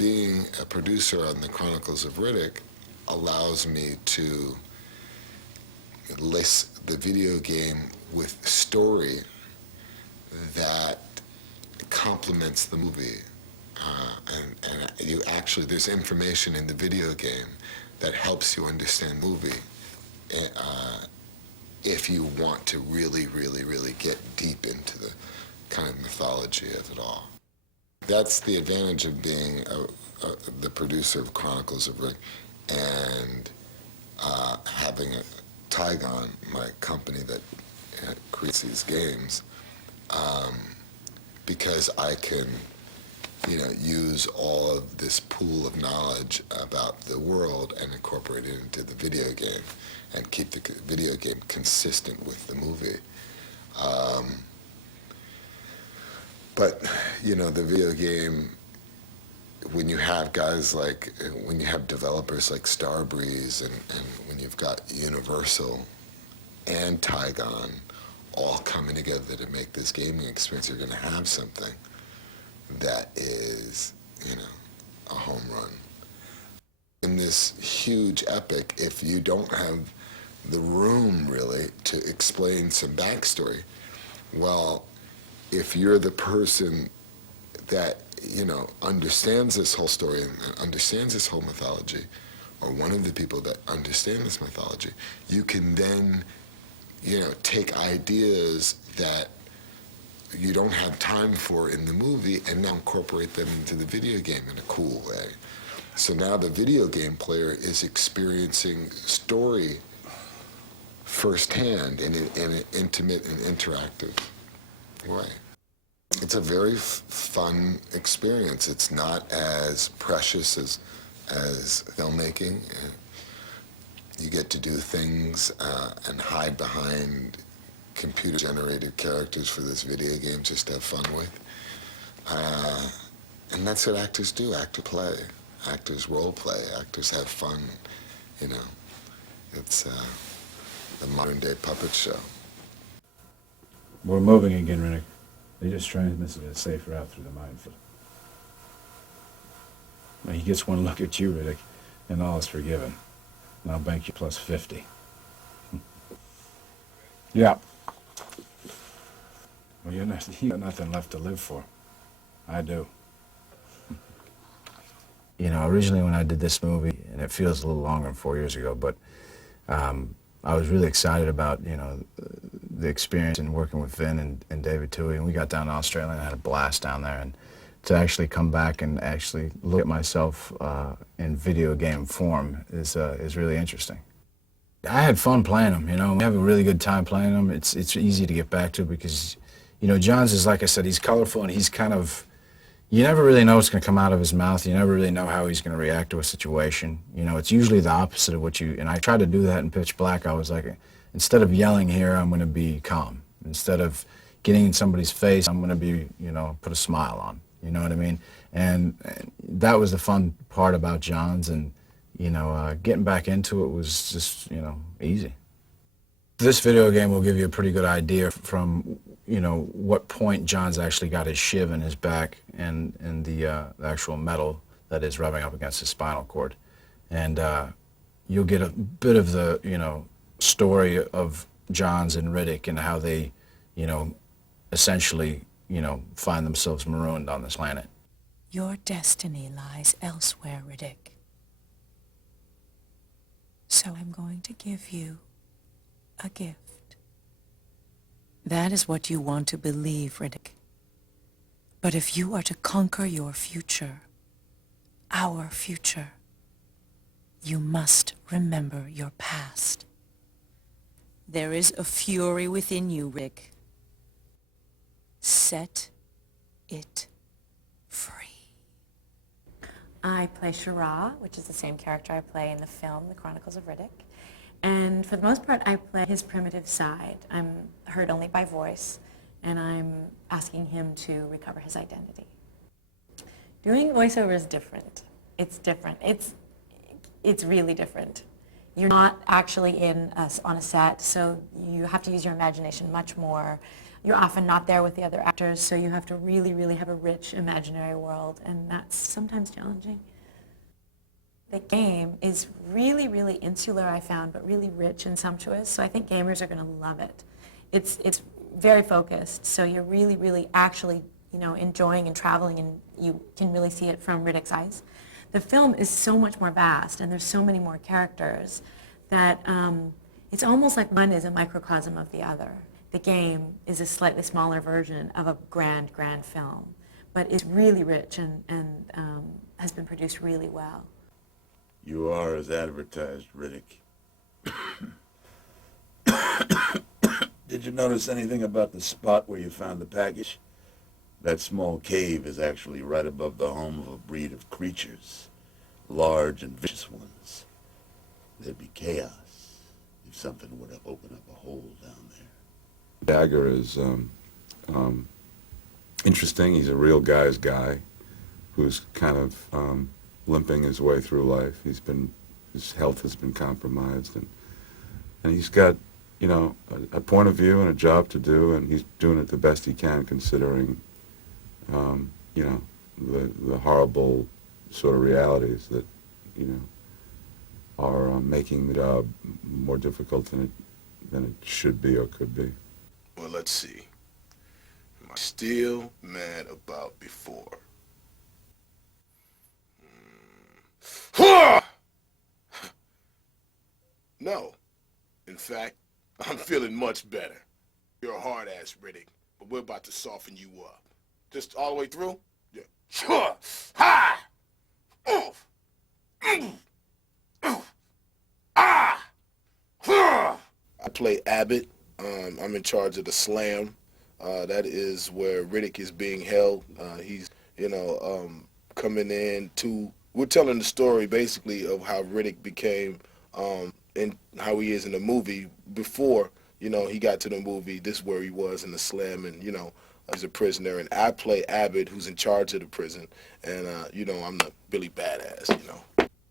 being a producer on the Chronicles of Riddick allows me to list the video game with story that complements the movie. And you actually, there's information in the video game that helps you understand the movie if you want to really, really, really get deep into the kind of mythology of it all. That's the advantage of being the producer of Chronicles of Riddick and having a Tygon, my company that creates these games, because I can, use all of this pool of knowledge about the world and incorporate it into the video game and keep the video game consistent with the movie. But, the video game, when you have guys like, when you have developers like Starbreeze and when you've got Universal and Tygon all coming together to make this gaming experience, you're going to have something that is, a home run. In this huge epic, if you don't have the room, really, to explain some backstory, well, if you're the person that, understands this whole story and understands this whole mythology, or one of the people that understand this mythology, you can then, take ideas that you don't have time for in the movie and now incorporate them into the video game in a cool way. So now the video game player is experiencing story firsthand in an intimate and interactive way. It's a very fun experience. It's not as precious as filmmaking. You get to do things and hide behind computer-generated characters for this video game just to have fun with. And that's what actors do. Actors play. Actors role play. Actors have fun. It's the modern-day puppet show. We're moving again, Riddick. They just transmitted a safe route through the minefield. Now he gets one look at you, Riddick, and all is forgiven. And I'll bank you plus 50. Yeah. Well, you got nothing left to live for. I do. Originally when I did this movie, and it feels a little longer than 4 years ago, but I was really excited about, the experience in working with Vin and David Toohey, and we got down to Australia and had a blast down there, and to actually come back and actually look at myself in video game form is really interesting. I had fun playing them, we have a really good time playing them. It's easy to get back to because, John's is, like I said, he's colorful and he's kind of, you never really know what's going to come out of his mouth. You never really know how he's going to react to a situation. It's usually the opposite of what and I tried to do that in Pitch Black. I was like, instead of yelling here, I'm going to be calm. Instead of getting in somebody's face, I'm going to be, put a smile on. You know what I mean? And that was the fun part about John's, and, getting back into it was just, easy. This video game will give you a pretty good idea from, what point John's actually got his shiv in his back and the actual metal that is rubbing up against his spinal cord. And you'll get a bit of the, story of John's and Riddick and how they, essentially, find themselves marooned on this planet. Your destiny lies elsewhere, Riddick. So I'm going to give you a gift. That is what you want to believe, Riddick. But if you are to conquer your future, our future, you must remember your past. There is a fury within you, Rick. Set it free. I play Shara, which is the same character I play in the film, The Chronicles of Riddick. And for the most part, I play his primitive side. I'm heard only by voice, and I'm asking him to recover his identity. Doing voiceover is different. It's different. It's really different. You're not actually on a set, so you have to use your imagination much more. you're often not there with the other actors, so you have to really, really have a rich imaginary world, and that's sometimes challenging. The game is really, really insular, I found, but really rich and sumptuous, so I think gamers are going to love it. It's very focused, so you're really, really actually, enjoying and traveling, and you can really see it from Riddick's eyes. The film is so much more vast, and there's so many more characters that it's almost like one is a microcosm of the other. The game is a slightly smaller version of a grand, grand film, but it's really rich and has been produced really well. You are as advertised, Riddick. Did you notice anything about the spot where you found the package? That small cave is actually right above the home of a breed of creatures, large and vicious ones. There'd be chaos if something were to open up a hole down there. Dagger is interesting. He's a real guy's guy who's kind of limping his way through life. His health has been compromised, and he's got, a point of view and a job to do, and he's doing it the best he can considering, the horrible sort of realities that, are making the job more difficult than it should be or could be. Well, let's see. Am I still mad about before? No. In fact, I'm feeling much better. You're a hard-ass, Riddick, but we're about to soften you up. Just all the way through? Yeah. Sure. Ha! Oof. Oof. Ah! I play Abbott. I'm in charge of the slam. That is where Riddick is being held. He's, coming in to... We're telling the story, basically, of how Riddick became, and how he is in the movie before, he got to the movie. This is where he was in the slam, and, as a prisoner. And I play Abbott, who's in charge of the prison. And, I'm the Billy Badass,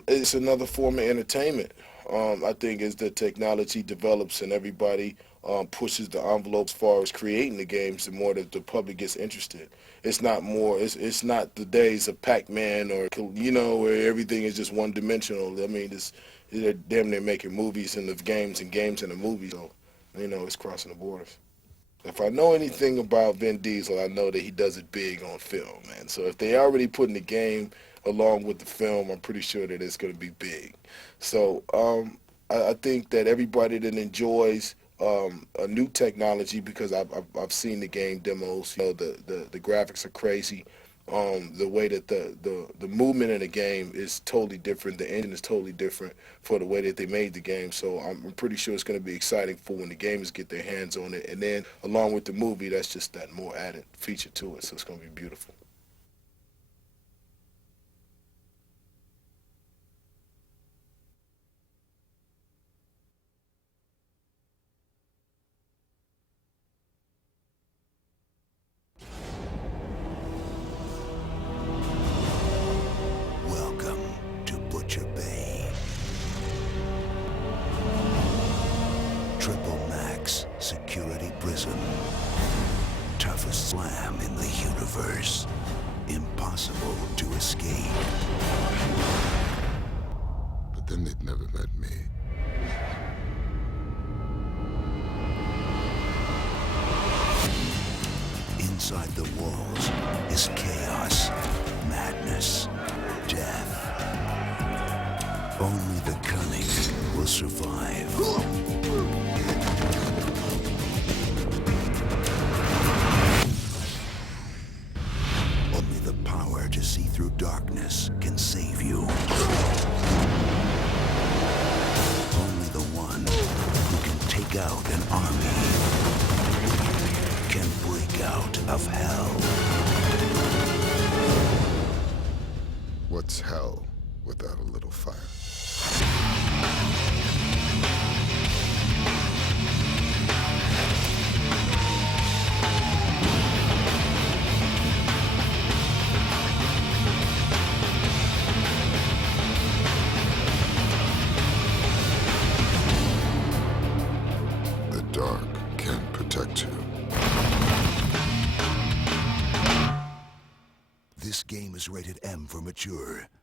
It's another form of entertainment. I think as the technology develops and everybody pushes the envelope as far as creating the games, the more that the public gets interested. It's not it's not the days of Pac-Man or, where everything is just one-dimensional. I mean, they're damn near making movies in the games and games in the movies. So, it's crossing the borders. If I know anything about Vin Diesel, I know that he does it big on film, man. So if they already putting the game along with the film, I'm pretty sure that it's going to be big. So I think that everybody that enjoys a new technology, because I've seen the game demos, the graphics are crazy. The way that the movement in the game is totally different. The engine is totally different for the way that they made the game. So I'm pretty sure it's going to be exciting for when the gamers get their hands on it. And then along with the movie, that's just that more added feature to it. So it's going to be beautiful. Security prison. Toughest slam in the universe. Impossible to escape. But then they'd never met me. Inside the walls is chaos, madness, death. Only the cunning will survive. To see through darkness can save you. Only the one who can take out an army can break out of hell. What's hell without a little fire? Dark can protect you. time for mature.